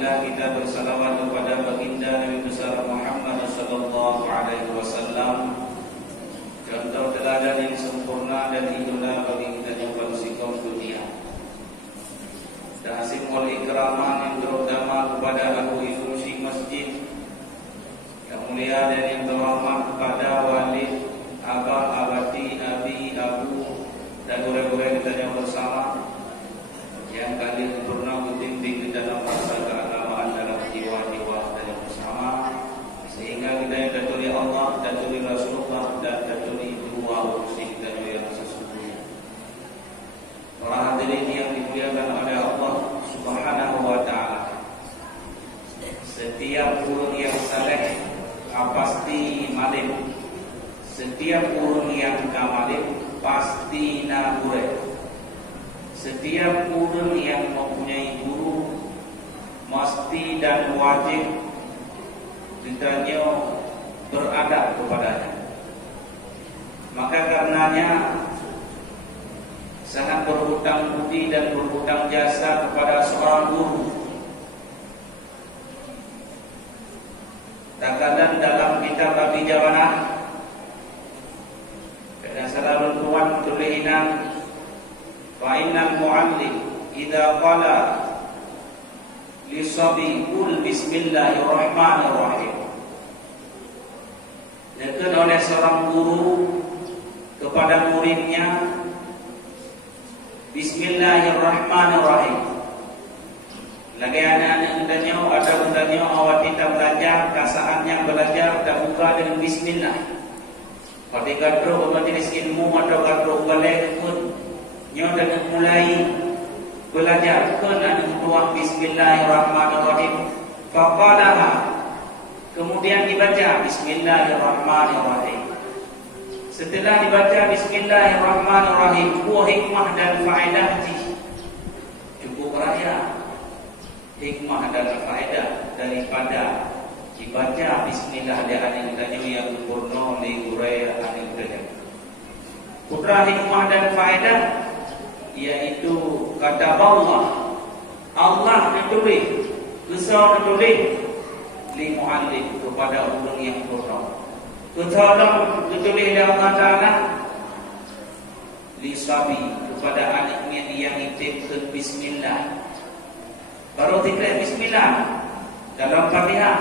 marilah kita bersalawat kepada baginda Nabi besar Muhammad sallallahu alaihi wasallam, contoh teladan yang sempurna dan idola bagi kita yang bersikap dunia. Tahsimul ikraman yang terutama kepada Abu Fungsi Masjid yang mulia dan yang terhormat kepada walid, abah, abadi, abi, abu dan guru-guru kita yang bersama yang kalian pernah berbimbing di dalam masa keagamaan dalam jiwa-jiwa dan yang bersama, sehingga kita yang datuli Allah, datuli Rasulullah dan datuli dua urusi kita yang sesungguhnya. Para hadirin yang dimuliakan oleh Allah Subhanahu wa ta'ala, setiap urun yang saleh pasti malim, setiap urun yang kamalim pasti nabure. Setiap urun yang mempunyai guru mesti dan wajib ditanya beradab kepadanya. Maka karenanya sangat berhutang budi dan berhutang jasa kepada seorang guru. Terkadang dalam kitab Abi Jawanah dan selalu tuan tulisan Fa'innal mu'allim idza qala li sabi qul bismillahirrahmanirrahim. Dikatakan oleh seorang guru kepada muridnya, bismillahirrahmanirrahim. Lagi anak-anak bertanya, ada bertanya awak kita belajar, kasaannya belajar dan buka dengan bismillah. Pada kadro majelis ilmu atau kadro balik pun nyo dengan mulai belajar kena tuang bismillahirrahmanirrahim. Faqalaha, kemudian dibaca bismillahirrahmanirrahim. Setelah dibaca bismillahirrahmanirrahim, buah hikmah dan faedah cukup raya. Hikmah dan faedah daripada dibaca bismillah dan yang sempurna li guraya aning daya. Putra hikmah dan faedah yaitu kata Allah ditulis, besar ditulis li muallim kepada orang yang purna. Kepada ditulis oleh Allah Taala li sabi kepada anaknya yang itibkan bismillah. Baru dikira bismillah dalam Fatihah.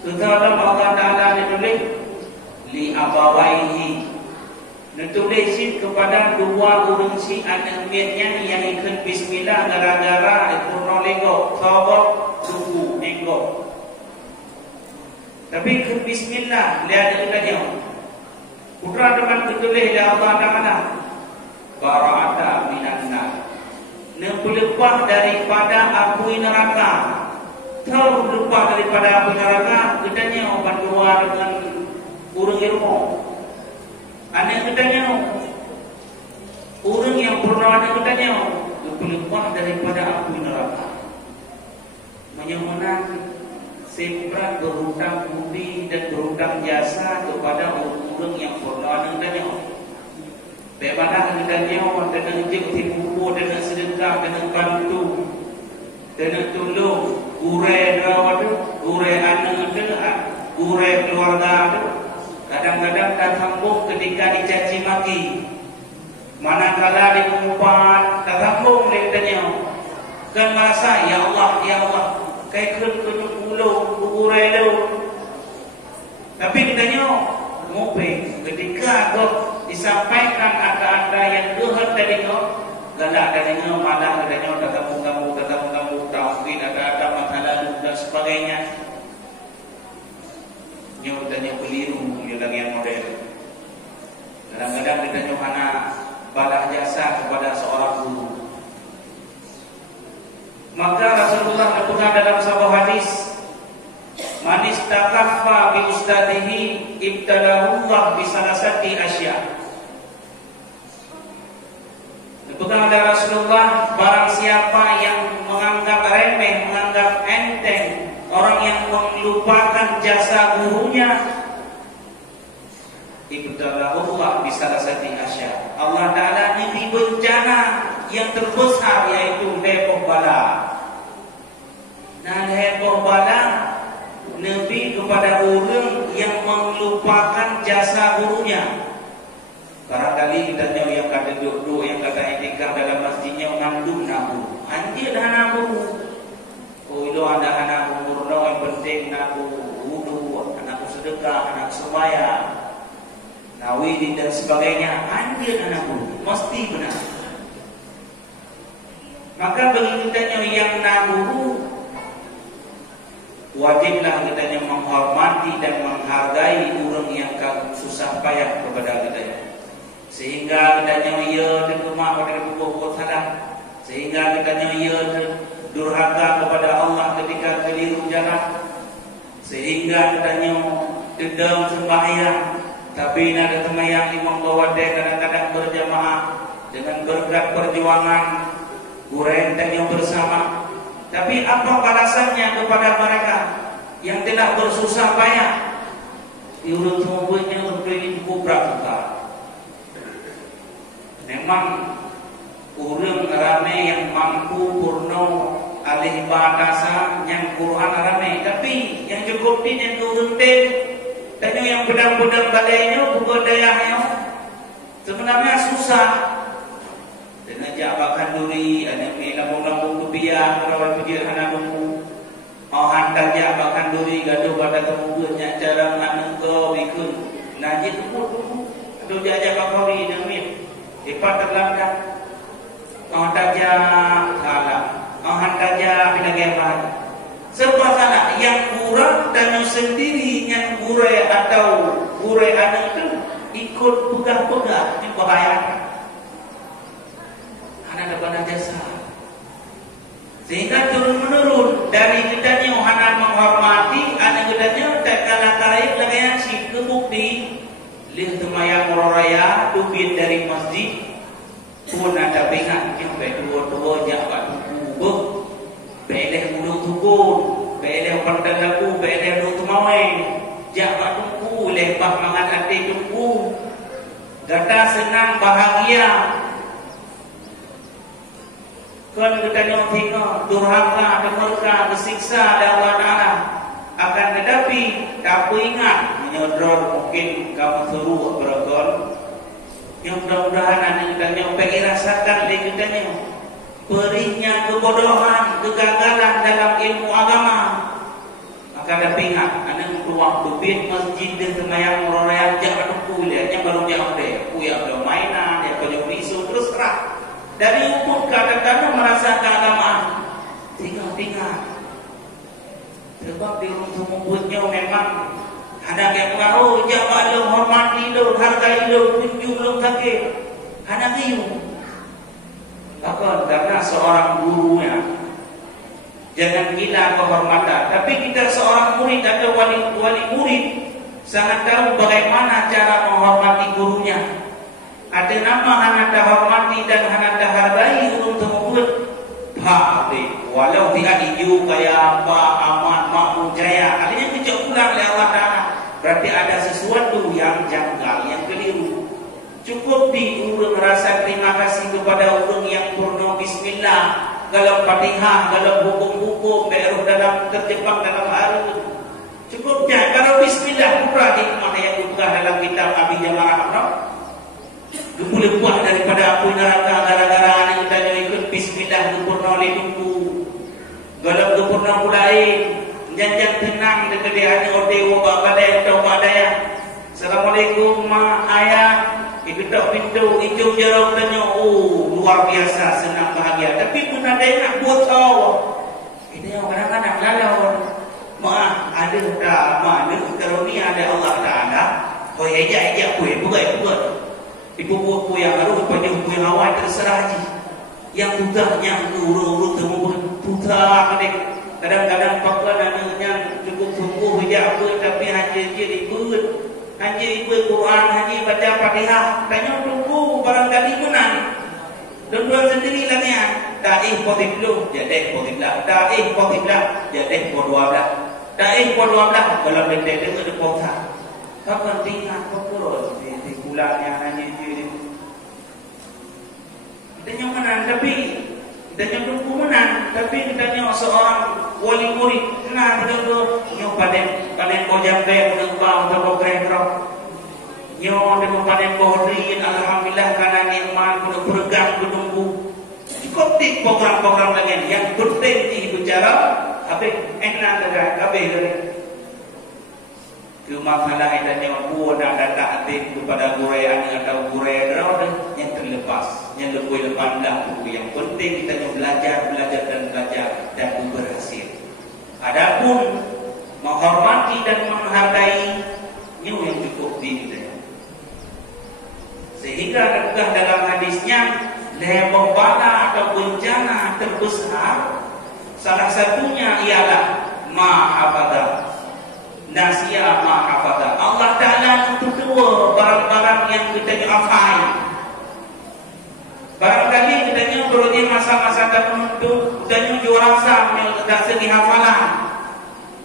Kepada Allah Taala ditulis li abawaihi, ditulis kepada dua orang si anak miatnya yang ikut bismillah gara-gara purna lego sabak suku ego. Tapi ikut bismillah lihat katanya putra teman ditulis oleh Allah Taala bara'ata minan nar, berlepas daripada api neraka. Tahu berlepas daripada api neraka katanya bandua dengan urang ilmu. Anak katanya orang yang pernah ada katanya berlepas daripada api neraka. Menyemenang sebrat berhutang budi dan berhutang jasa kepada orang yang pernah ada katanya. Bagaimana katanya dengan jepit buku, dengan sedekah, dengan bantu, dengan tolong, urai rawat, urai anak, urai keluarga. Kadang-kadang tak sambung ketika dicaci maki, manakala diumpat tak sambung dia tanya kan merasa ya Allah kai kunjuk ulu urai lu. Tapi ditanya ngopi ketika kau disampaikan ada yang dohar tadi kau galak tadinya malah tadinya ketemu kamu tauhid ada masa lalu dan sebagainya. Nyo tanya keliru yang model. Kadang-kadang ditanya mana balas jasa kepada seorang guru. Maka Rasulullah berpegang dalam sebuah hadis, man istakaffa bi ustadihi ibtalahu Allah bi salasati asya. Berpegang oleh Rasulullah, barang siapa yang menganggap remeh, menganggap enteng orang yang melupakan jasa gurunya, ibtalahu Allah bi salasati asya. Allah Ta'ala ini bencana yang terbesar yaitu lepoh bala. Nah, heboh bala Nabi kepada orang yang melupakan jasa gurunya. Barangkali kita tahu yang kata duduk, yang kata etika dalam masjidnya mengandung nabu. Anjir dah nabu. Oh, itu ada anak umur yang penting nabu wudu, anak sedekah, anak sembahyang, nawidin dan sebagainya. Anjir dah nabu. Mesti benar. Maka bagi kita yang nabu, wajiblah kita menghormati dan menghargai orang yang susah payah kepada kita. Sehingga kita ia terkemah pada pokok salah. Sehingga kita ia durhaka kepada Allah ketika keliru jalan. Sehingga kita dendam sembahyang. Tapi ada sembahyang imam bawa dia kadang-kadang berjamaah dengan berkat perjuangan gureng dan yang bersama. Tapi apa balasannya kepada mereka yang telah bersusah payah? Diurut semuanya berdiri kubrak juga. Memang orang ramai yang mampu purno alih bahasa yang Quran ramai. Tapi yang cukup ini yang keunting dan yang pedang-pedang balainya bukan dayanya. Sebenarnya susah. Dengan jabakan duri, ada lambung-lambung kebiak, rawat pijir anak bumbu. Hantar jabakan duri, gaduh pada temunya cara anak kau ikut. Najib tunggu. Aduh jajak bakori demi. Ipat terlambat. Hantar jak salah. Hantar jak pindah bahan. Serba salah. Yang kurang dan sendiri yang gurai atau gurai anak itu ikut pegah-pegah. Ini bahaya. Anak dapat jasa. Sehingga turun-menurun dari kitanya anak menghormati, anak kitanya tak kalah karaik lagi yang si kebukti. Lihat temayang raya tubin dari masjid pun ada pengat sampai dua-dua jabat tubuh. Beleh mulut tubuh, beleh pandang laku, beleh dua tumawai. Jabat tubuh, lebah mangan hati tubuh. Gata senang bahagia. Kan kita tengok durhaka dan murka bersiksa dari Allah Ta'ala. Akan tetapi tak ingat menyodor mungkin kamu seru beragam. Yang mudah-mudahan anak kita pengen rasakan dari kita perihnya kebodohan, kegagalan dalam ilmu agama. Maka ada ingat anak keluar dubit masjid dan semayang orang jangan kuliahnya baru jauh deh. Kuliah ada mainan, dia punya bisu terus terang. Dari umur kadang-kadang merasa keagamaan tinggal-tinggal. Sebab di rumah membuatnya memang ada yang mengaruh jabat lo, hormati lo, hargai lo, kunjung lo sakit. Ada itu. Bahkan karena seorang gurunya jangan gila kehormatan. Tapi kita seorang murid atau wali murid sangat tahu bagaimana cara menghormati gurunya. Ada nama anak dah hormati dan anak dah hargai untuk membuat Pak walau tidak hijau kayak apa amat makmur jaya. Artinya kejauh pulang oleh Allah Ta'ala. Berarti ada sesuatu yang janggal, yang keliru. Cukup diurut merasa terima kasih kepada orang yang purno bismillah. Kalau Fatihah, kalau hukum-hukum beruh dalam terjebak dalam arus. Cukupnya kalau bismillah pura hikmah yang dibuka dalam kitab Abi Jamarah. Boleh buat daripada api neraka gara-gara anak kita yang ikut bismillah gempurna oleh tunggu. Galau gempurna mulai janjan tenang dekat dia anak ordewa badai atau badai. Assalamualaikum ma ayah. Ibu tak pintu hijau jarang tanya. Oh luar biasa senang bahagia. Tapi pun ada yang nak buat tahu. Ini yang kadang-kadang lalau. Ma ada dah mana karunia ada Allah Taala. Oh ejak kue buat. Ibu buku yang harus pada buku yang awal terserah je. Yang tutahnya urut-urut temu tutah kadang-kadang paklan anaknya cukup sungguh hijab apa tapi hanya je ikut hanya ikut Quran hanya baca Fatihah tanya tunggu barangkali menang. Tuan-tuan sendiri lah ni taih qatiblu jadi qatiblah taih qatiblah jadi qadwablah taih qadwablah kalau benda dia ada posa. Kapan tinggal pokok di bulannya hanya kita menang tapi kita tunggu menang tapi kita seorang wali murid. Nah, betul-betul. Nyo panen ko jambe, menembang, atau kerok. Nyo dengan panen ko rin, alhamdulillah, karena nikmat, kudu peregang, menunggu. Ikuti program-program lain yang penting bicara, habis enak tegak, habis dari. Kemakalah adanya puan ada taktik kepada gurean atau gurean yang terlepas, yang lebih pandang. Yang penting kita belajar dan berhasil. Adapun menghormati dan menghargai yang cukup tinggi. Sehingga dalam hadisnya lebih bala atau bencana terbesar salah satunya ialah ma'afadah. Nasiya ma'afada. Allah Ta'ala untuk dua barang-barang yang kita nyafai. Barangkali kita nyuruh masa-masa tertentu, kita nyuruh rasa yang tidak segi hafalan,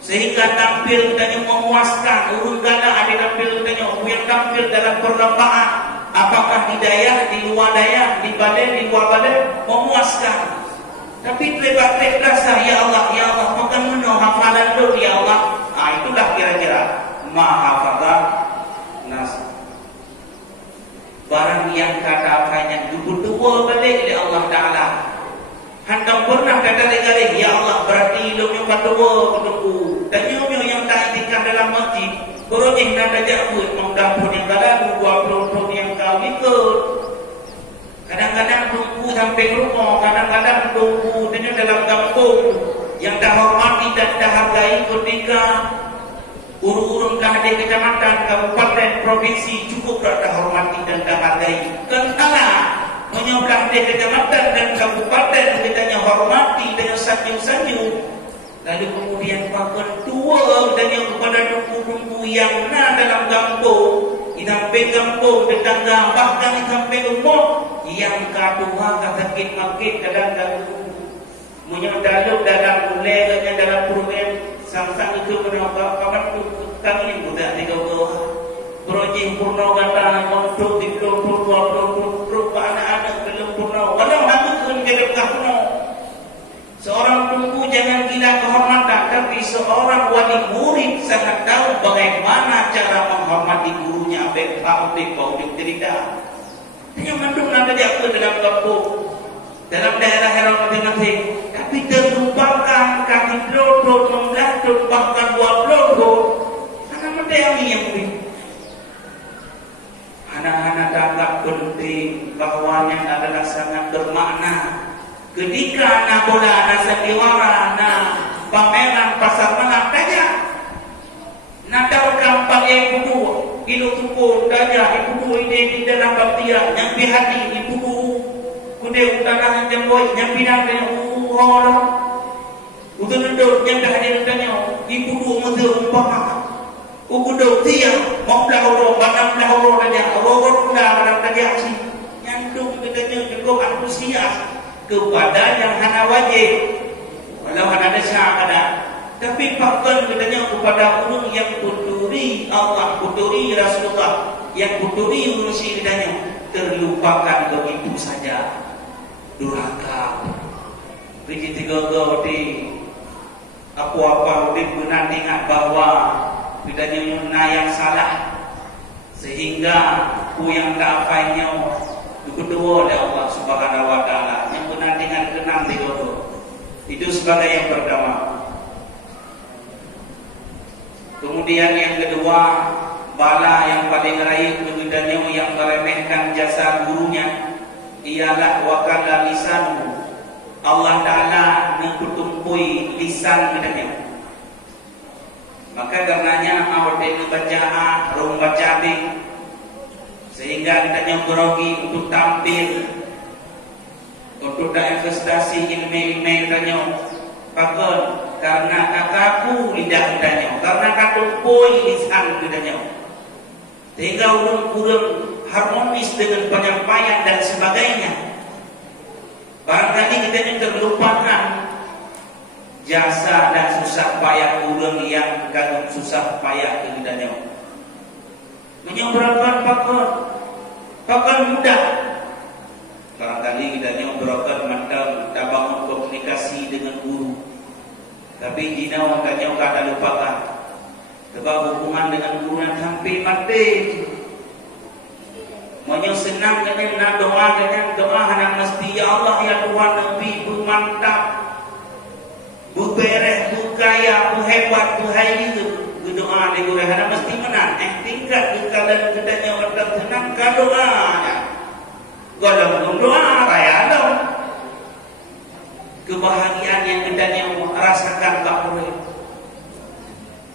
sehingga tampil kita memuaskan. Urung gala ada tampil kita yang tampil dalam perlombaan, apakah di daya, di luar daya, di badan, di luar badan, memuaskan. Tapi terlepas rasa, ya Allah, makan menu hafalan dulu, ya Allah. Itulah kira-kira ma'afadah nas. Barang yang kata apanya dua balik oleh Allah Ta'ala. Hendak pernah kata lagi, ya Allah, berarti ilmu kedua menunggu. Dan ilmu yang tak itikah dalam masjid, berujung nada jauh, mengdapur yang kadang 20 tahun yang kau ikut. Kadang-kadang tunggu sampai rumah, kadang-kadang tunggu dalam kampung yang dah hormati dan dah hargai ketika urung-urung dah ada kecamatan, kabupaten, provinsi cukup dah hormati dan dah hargai. Kerana menyobrang di kecamatan dan kabupaten kita hormati dengan sanjung-sanjung, lalu kemudian bahkan tua dan yang kepada tunggu-tunggu yang dalam kampung, sampai kampung tetangga, bahkan sampai rumah yang kaduha katakit-makit kadang-kadang menyodaluk dalam mulainya dalam program sang-sang itu kenapa kawan tu kami muda di bawah projek purno kata untuk di purno anak-anak belum purno walau hanya pun kedekah purno. Seorang tunggu jangan gila kehormatan, tapi seorang wali murid sangat tahu bagaimana cara menghormati gurunya. Baik bau cerita hanya mendung nanti dia dalam kampung, dalam daerah masing-masing, tapi terlupakan kaki pelodot, membelatot, bahkan buat pelodot. Karena mendiami yang ini. Anak-anak anggap penting bahwa yang adalah sangat bermakna. Ketika anak bola, anak sandiwara, anak pameran pasar malam saja, nadal kampal yang kedua, ilu tukul saja, ibu ini di dalam baktian, yang hati ibu kuda utara yang boy, yang pinang dengan orang, udah nendor yang dah ada nendanya, ibu mesti umpama, ukudo tiang, mau belahoro, banam belahoro saja, orang dah saja sih, nyandung katanya cukup antusias kepada yang hana wajib, walau hana desa ada. Tapi bahkan katanya kepada orang yang puturi Allah, puturi Rasulullah, yang puturi manusia katanya terlupakan begitu saja. Durhaka. Biji tiga di apa-apa udah benar ingat bahwa katanya mana yang salah sehingga ku yang tak apainya kedua oleh Allah Subhanahu Wa Taala yang benar dengan kenang tiga itu sebagai yang pertama. Kemudian yang kedua, bala yang paling raih kemudiannya yang meremehkan jasa gurunya ialah wakala lisanmu. Allah Ta'ala mengkutumpui lisan kemudiannya. Maka karenanya awal dia baca rum baca sehingga kita grogi untuk tampil, untuk investasi ilmu-ilmu tanya. Pakon karena kataku lidah udahnya, karena katumpui lisan udahnya, sehingga urung-urung harmonis dengan penyampaian dan sebagainya. Barangkali kita ini terlupakan jasa dan susah payah urung yang kagum susah payah udahnya. Menyeberangkan pakon mudah. Barangkali kita nyobrolkan macam tak bangun komunikasi dengan guru. Tapi jina tanya kata lupakan. Sebab hubungan dengan guru yang sampai mati. Maunya senang katanya nak doa katanya doa hanya mesti ya Allah ya Tuhan Nabi bermantap, berberes, berkaya, berhebat, berhai itu berdoa di guru hanya mesti menang. Tingkat kekalahan katanya orang senang kan doanya. Kalau doa raya dong. Kebahagiaan yang katanya rasakan tak boleh.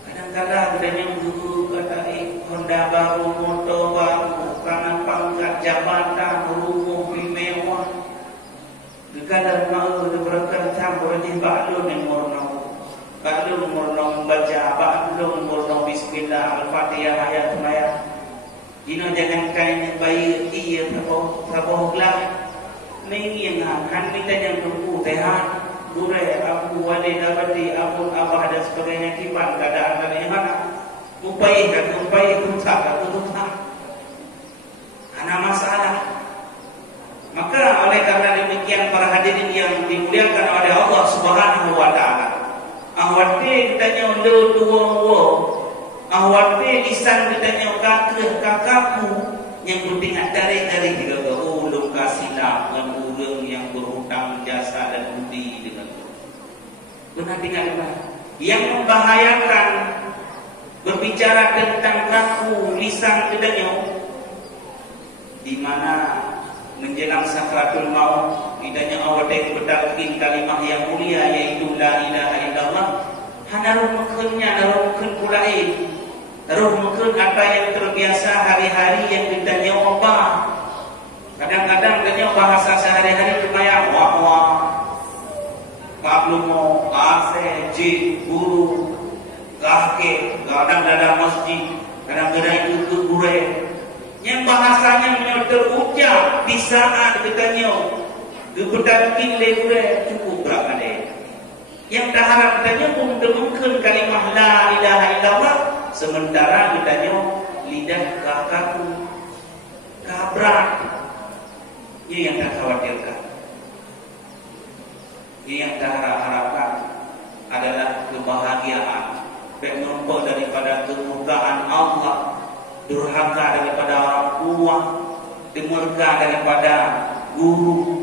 Kadang-kadang katanya guru kata Honda baru, motor baru, karena pangkat jabatan, rumah mewah. Kadang mau diberikan campur di baklun yang murno, baklun murno membaca, baklun murno Bismillah, Al-Fatihah, ayat-ayat. Jino jangan kain bayi iya prabowo gelap. Ning yang han minta yang dulu tehan, dure aku wali dapati ampun abah dan sebagainya kipan keadaan dan yang mana upai kuntak ana masalah. Maka oleh karena demikian para hadirin yang dimuliakan oleh Allah Subhanahu wa taala, awate ditanya ndo tuwo, awate lisan ditanya kakakku yang penting dari juga ulung kasilah dengan orang yang berhutang jasa dan budi dengan benar benar yang membahayakan berbicara tentang kaku lisan ditanya di mana menjelang sakratul maut ditanya awate bertalqin kalimah yang mulia yaitu la ilaha illallah hanaru makennya narukeun pulae taruh mungkin apa yang terbiasa hari-hari yang ditanya apa. Kadang-kadang tanya bahasa sehari-hari kaya wah kablumo, ase, jik, buru, kakek, kadang dalam masjid, kadang-kadang itu gure. Yang bahasanya terucap di saat ditanya kebedakin gure cukup berapa deh. Yang tak harap tanya pun mungkin kalimah la ilaha illallah. Sementara ditanya lidah kakakku kabrak. Ini yang tak khawatirkan. Ini yang tak harapkan adalah kebahagiaan, menumpuk daripada kemurkaan Allah, durhaka daripada orang tua, demurka daripada guru.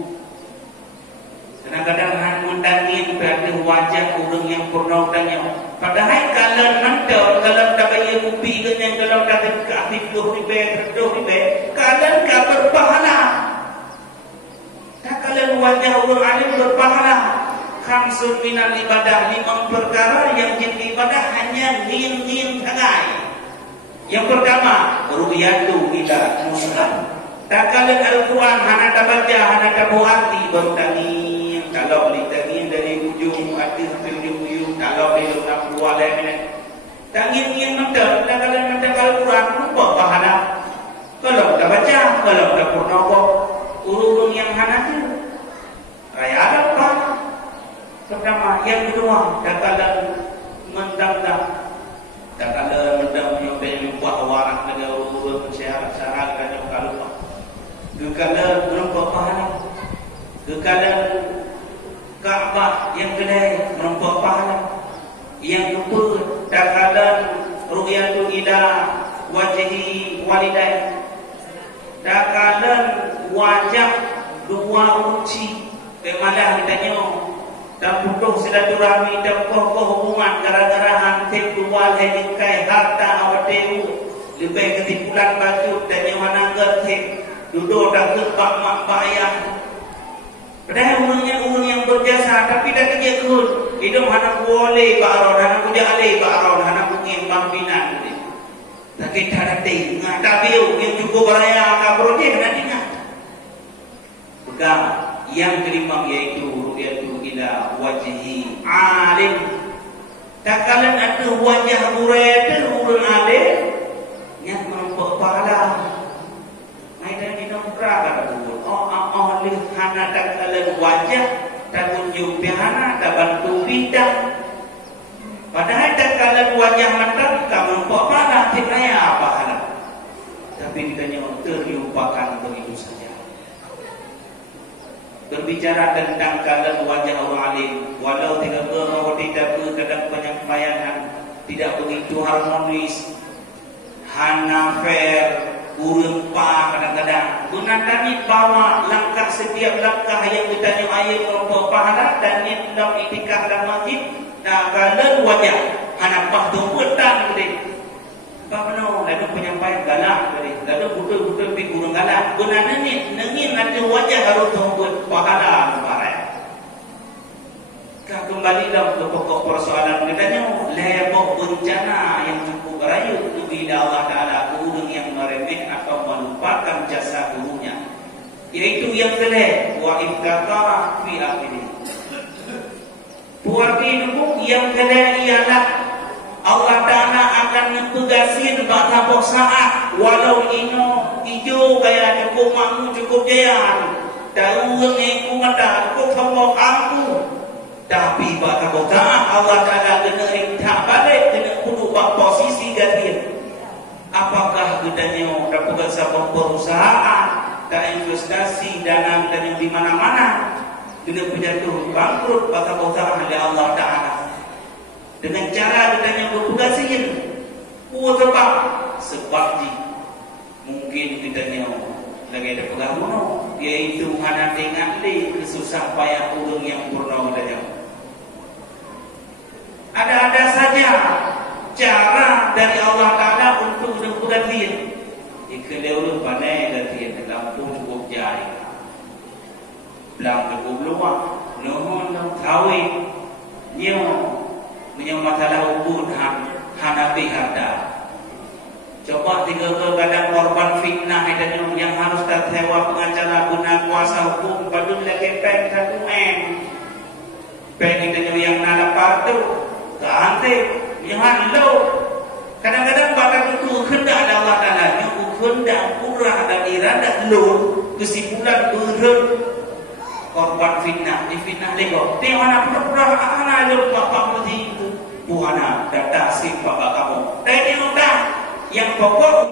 Kadang-kadang hanya mendangin pada wajah orang yang pernah tanya. Padahal kalau mandor, kalau tak bayar kopi dengan kalau tak aktif 2 ribu, kalau tak berpahala. Tak kalau wajah orang alim berpahala. Khamsun minal ibadah, 5 perkara yang jadi ibadah hanya ngin tangai. Yang pertama, ru'yatu ila muslim. Tak kalau Al-Quran hanya tak baca, hanya tak berarti baru tangin. Kalau ditangin dari ujung hati sampai ujung, kalau dia nak keluar dari mana, tangin mentah, dan kalau mentah Al-Quran, lupa pahala. Kalau tak baca, kalau tak pernah kok, urung yang hana tu, raya ada apa? Pertama, yang kedua, tak kalau mendang-dang, tak kalau mendang yang buat warak dengan urung syarat-syarat dan kalau lupa. Kalau berapa pahala, kalau Ka'bah yang kedai menumpuk pahala. Yang kedua, dakalan ru'yatul ila wajhi walidai. Dakalan wajah dua uci. Malah ditanya dan putus silaturahmi dan kokoh hubungan gara-gara hantik dua hedikai harta awateu lebih kesimpulan baju dan yang mana gertik duduk dan kebak mak bayar. Padahal orang yang berjasa tapi dah kerja kun. Hidup hana boleh ba'aron, hana kuja alih ba'aron, hana kungin pampinan. Tapi tak ada ting, tak biu yang cukup beraya kabur dia kena dengar. Bukan yang kelima iaitu ru'yatul ila wajhi alim. Tak kalian ada wajah murad urun alim yang menumpuk pahala. Mainan di nombra kata oleh hana tak kalian wajah tak kunjung pihana tak bantu bidang. Padahal tak kalian wajah mantap tak menumpuk pahala tak kaya apa pahala. Tapi ditanya terlupakan begitu saja. berbicara tentang kalau wajah orang alim, walau tidak tidak kadang penyampaian tidak begitu harmonis, hana fair, urempa kadang-kadang. Gunatani bawa langkah setiap langkah yang bertanya ayat merupakan pahala dan ni dalam itikaf dalam masjid. Nah kalau wajah hana pahdu petang tadi. Bagaimana? Lalu penyampaian galak tadi. Lalu betul-betul pergi kurang galak. Gunanya ni nengin ada wajah harus membuat pahala kemarin. Kembali dalam ke pokok persoalan katanya lebok bencana yang cukup rayu bila Allah Ta'ala guru yang meremeh atau melupakan jasa gurunya, yaitu yang kelih wa ibtaqara fi akhirih. Buat ilmu yang kelih ialah Allah Ta'ala akan mempegasin pada saat walau ino hijau kaya cukup mamu cukup jaya daun yang kumata cukup sama aku. Tapi pada kota Allah Ta'ala kena tak balik kena kudu buat posisi gantian. Apakah gedanya dapat sebuah perusahaan dan investasi dana dan di mana-mana kena berjatuh bangkrut pada kota oleh Allah Ta'ala dengan cara gedanya berpegasian kuat terbang sebab mungkin gedanya lagi ada pegang iaitu hana dengan kesusah payah urung yang purna gedanya. Ada-ada saja cara dari Allah Ta'ala untuk bergantian. Ikhlas pandai gantian Lampung cukup jari. Belang cukup luar. Nuhun tawi. Nyo punya masalah hukum hanapi harta. Coba tiga kadang korban fitnah yang harus tersewa pengacara guna kuasa hukum padahal lagi peng satu peng itu yang nada partu. Keantik, yang halau. Kadang-kadang bakal itu hendak ada Allah Ta'ala. Yang hendak kurang dan iradah lu. Kesimpulan berhent. Korban fitnah. Di fitnah lego. Tengok anak pura-pura. Anak lu bapak putih itu. Buhana. Data si bapak kamu. Dan yang pokok.